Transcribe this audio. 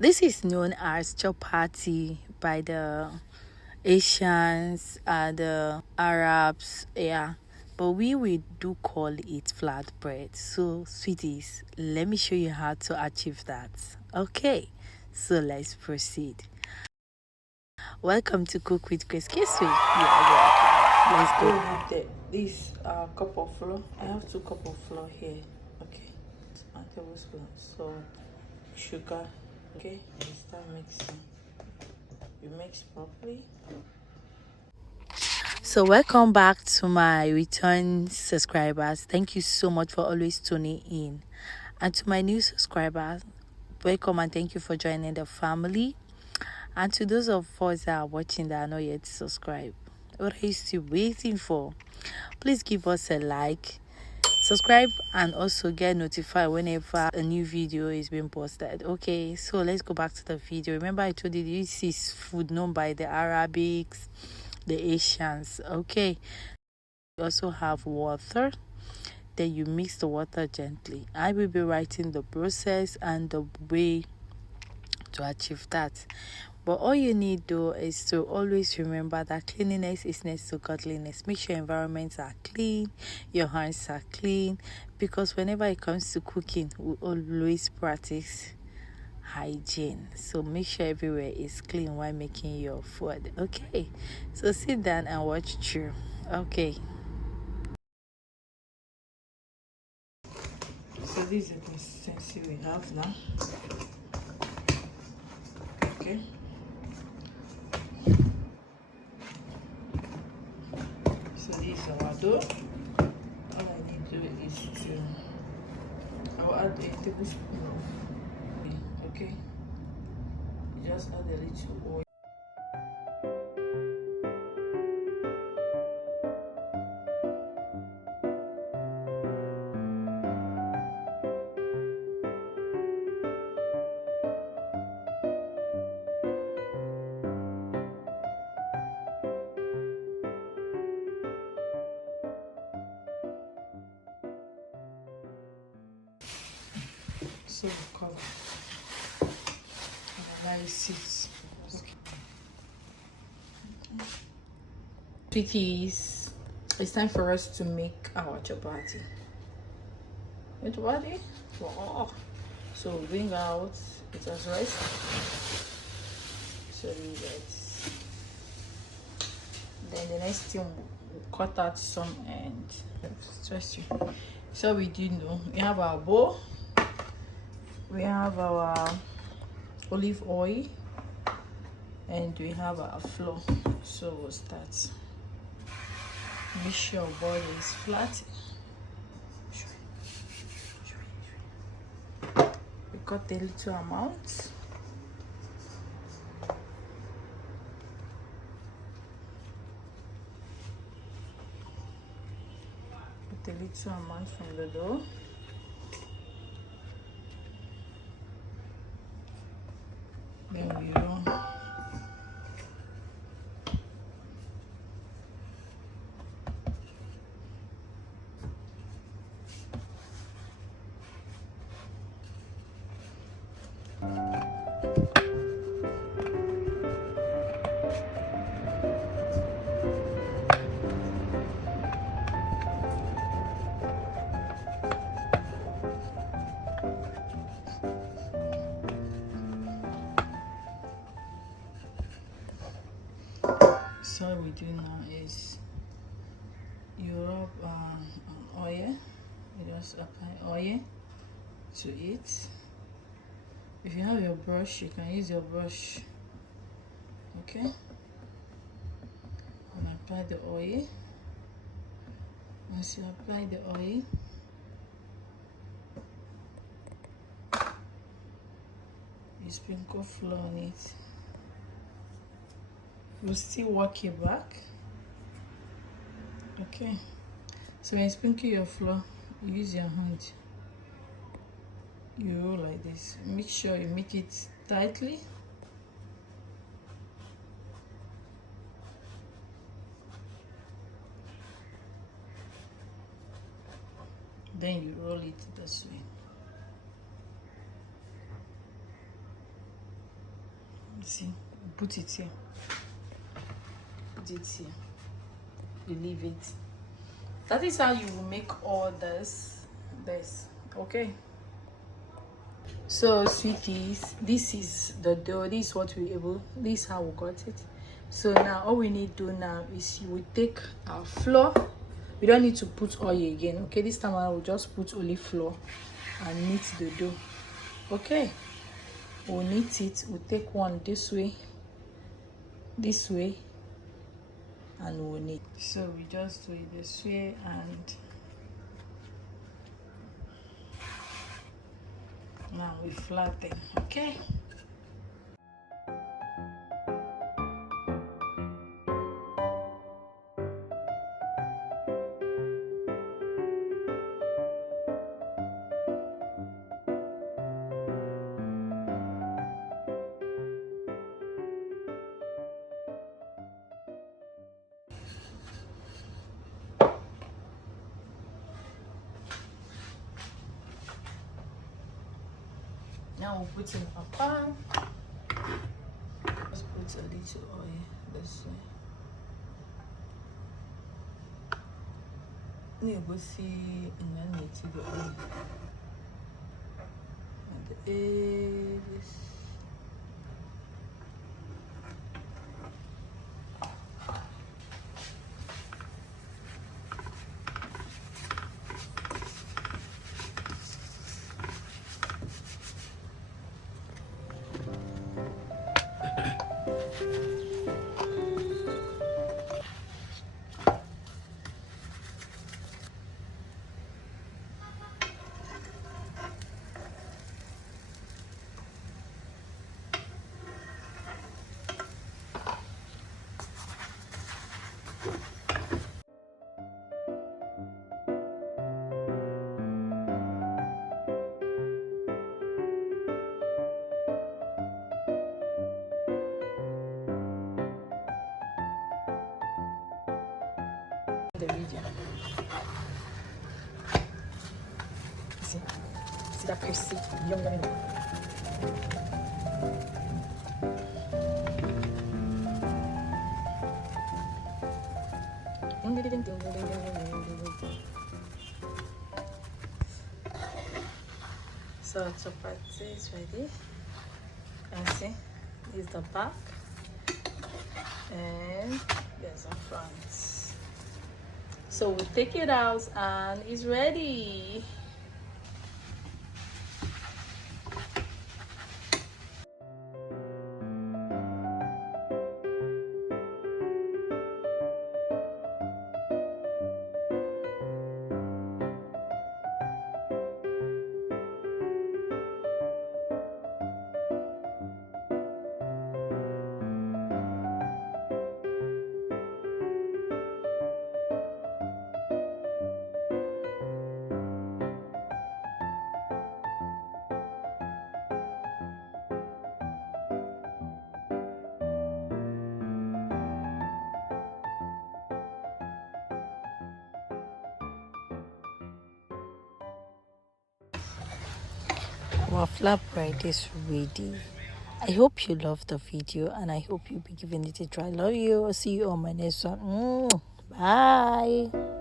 This is known as chapati by the Asians, the Arabs, yeah. But we do call it flatbread. So, sweeties, let me show you how to achieve that. Okay, so let's proceed. Welcome to Cook with Grace. Kiss me. Yeah, let's go with this cup of flour. I have 2 cups of flour here. Okay, and tablespoon salt, sugar. Okay, and start mixing. You mix properly. So welcome back to my return subscribers. Thank you so much for always tuning in. And to my new subscribers, welcome and thank you for joining the family. And to those of us that are watching that are not yet subscribed, what are you still waiting for? Please give us a like, subscribe, and also get notified whenever a new video is being posted. Okay, so let's go back to the video. Remember I told you this is food known by the Arabics, the Asians. Okay, you also have water. Then you mix the water gently. I will be writing the process and the way to achieve that. But all you need though is to always remember that cleanliness is next to godliness. Make sure your environments are clean, your hands are clean, because whenever it comes to cooking, we always practice hygiene. So make sure everywhere is clean while making your food. Okay, so sit down and watch through. Okay, so this is the consistency we have now. Okay, so this is our dough. All I need to do is to I'll add a tablespoon of, okay, you just add a little oil. So cover and allow it sit. Okay. Sweeties, it's time for us to make our chapati. Chapati? Wow. So bring out it as rice. So leave it. Then the next thing we'll cut out some and stretch it. So we do know we have our bowl, we have our olive oil, and we have our flour. So we'll start. Make sure your bowl is flat. We cut a little amount. Put a little amount from the dough. Then we roll. So what we do now is you rub oil. You just apply oil to it. If you have your brush, you can use your brush. Okay, and apply the oil. Once you apply the oil, you sprinkle flour on it. You still work it back. Okay, so when you sprinkle your flour, you use your hand. You roll like this. Make sure you make it tightly. Then you roll it this way. You see, put it here. Put it here. You leave it. That is how you will make all this. Okay. So sweeties, this is the dough. This is what we able. This is how we got it. So now all we need to do now is you will take our flour. We don't need to put oil again. Okay, this time I will just put only flour and knead the dough. Okay, we'll knead it. We'll take one this way, and we'll knead. So we just do it this way, and now we flatten. Okay. Now we'll put in a pan. Just put a little oil this way. You go see in the need to the oil. And the eggs. The video. See that crispy young woman. So chapati is ready. And see, this is the back, and there's the front. So we'll take it out and it's ready. Our flatbread is ready. I hope you loved the video and I hope you'll be giving it a try. Love you. I'll see you on my next one. Bye.